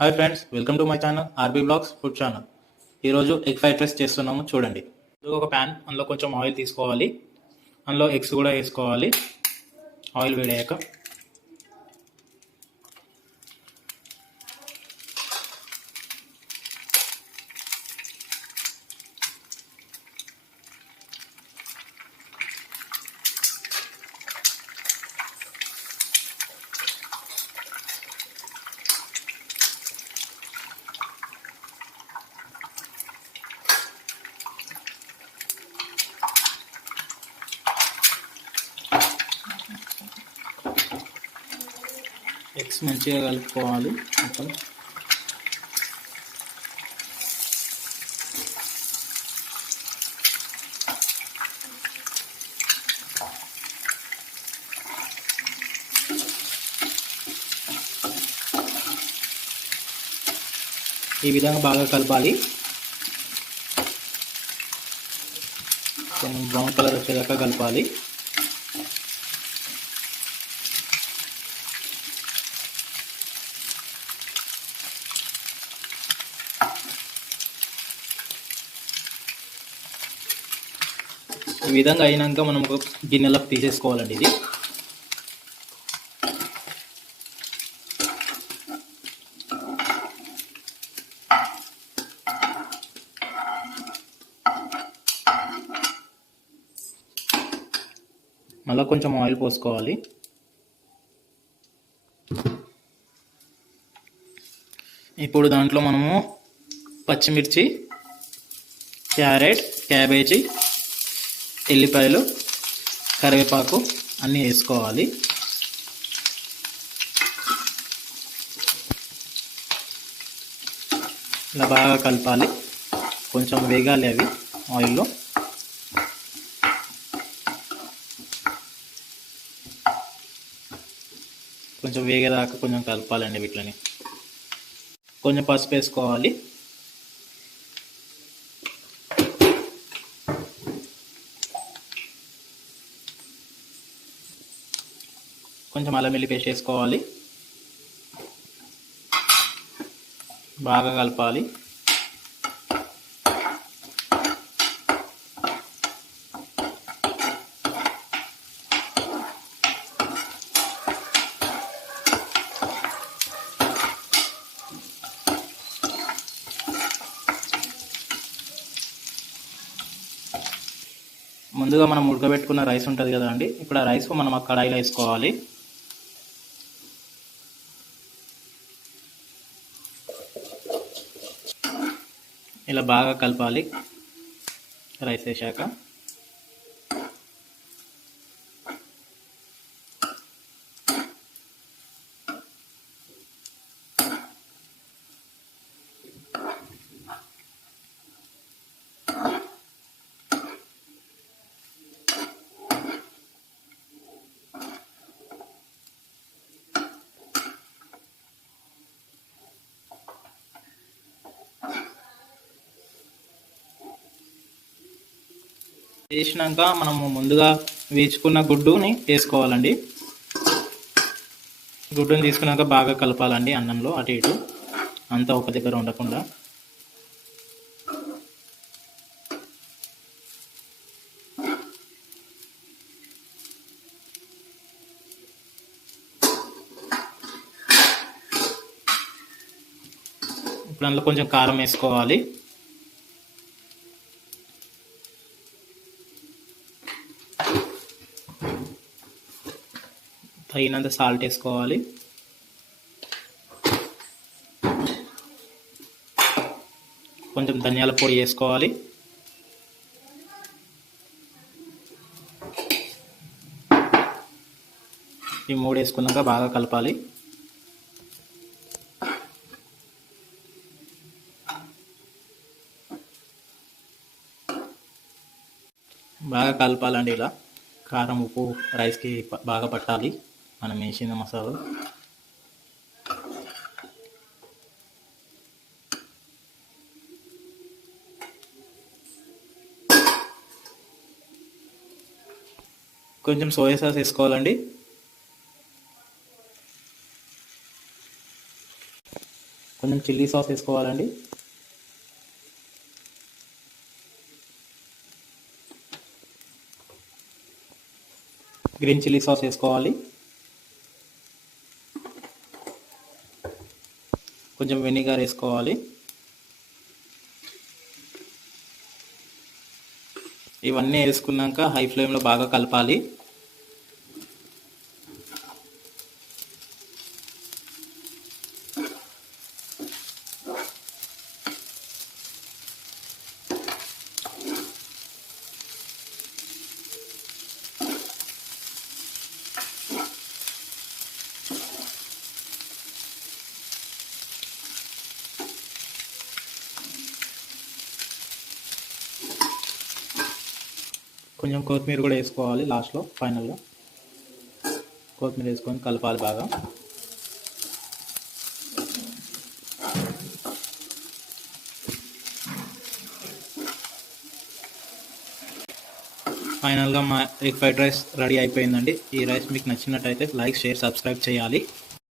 Hi friends, welcome to my channel RB blogs food channel. ఈరోజు egg fried rice చేస్తున్నాము, చూడండి. ఒక pan, అందులో కొంచెం ఆయిల్ తీసుకోవాలి. అందులో ఎగ్స్ కూడా వేసుకోవాలి. ఆయిల్ వేడయ్యాక ఎగ్స్ మంచిగా కలుపుకోవాలి. మొత్తం ఈ విధంగా బాగా కలపాలి. బ్రౌన్ కలర్ వచ్చేదాకా కలపాలి. ఈ విధంగా అయినాక మనం ఒక గిన్నెలో తీసేసుకోవాలండి. ఇది మళ్ళీ కొంచెం ఆయిల్ పోసుకోవాలి. ఇప్పుడు దాంట్లో మనము పచ్చిమిర్చి, క్యారెట్, క్యాబేజీ, ఎల్లిపాయలు, కరివేపాకు అన్నీ వేసుకోవాలి. ఇలా బాగా కలపాలి. కొంచెం వేగాలి అవి ఆయిల్లో. కొంచెం వేగేదాకా కొంచెం కలపాలండి వీటిని. కొంచెం పసుపు వేసుకోవాలి. కొంచెం అల్లం వెల్లుల్లి పేస్ట్ వేసుకోవాలి. బాగా కలపాలి. ముందుగా మనం ఉడకబెట్టుకున్న రైస్ ఉంటుంది కదా అండి, ఇప్పుడు ఆ రైస్ మనం ఆ కడాయిలో వేసుకోవాలి. ఇలా బాగా కలపాలి. రైస్ వేసాక వేసినాక మనము ముందుగా వేసుకున్న గుడ్డుని వేసుకోవాలండి. గుడ్డుని తీసుకున్నాక బాగా కలపాలండి అన్నంలో, అటు ఇటు అంతా ఒక దగ్గర ఉండకుండా. ఇప్పుడు అందులో కొంచెం కారం వేసుకోవాలి. తగినంత సాల్ట్ వేసుకోవాలి. కొంచెం ధనియాల పొడి వేసుకోవాలి. ఈ మూడు వేసుకున్నాక బాగా కలపాలి. బాగా కలపాలండి. ఇలా కారం, ఉప్పు రైస్కి బాగా పట్టాలి మనం వేసిన మసాలా. కొంచెం సోయా సాస్ వేసుకోవాలండి. కొంచెం చిల్లీ సాస్ వేసుకోవాలండి. గ్రీన్ చిల్లీ సాస్ వేసుకోవాలి. కొంచెం వెనిగర్ వేసుకోవాలి. ఇవన్నీ వేసుకున్నాక హై ఫ్లేమ్లో బాగా కలపాలి. కొంచెం కొత్తిమీర కూడా వేసుకోవాలి లాస్ట్లో, ఫైనల్గా కొత్తిమీర వేసుకొని కలపాలి బాగా. ఫైనల్గా మా ఎగ్ ఫ్రైడ్ రైస్ రెడీ అయిపోయిందండి. ఈ రైస్ మీకు నచ్చినట్టయితే లైక్, షేర్, సబ్స్క్రైబ్ చేయాలి.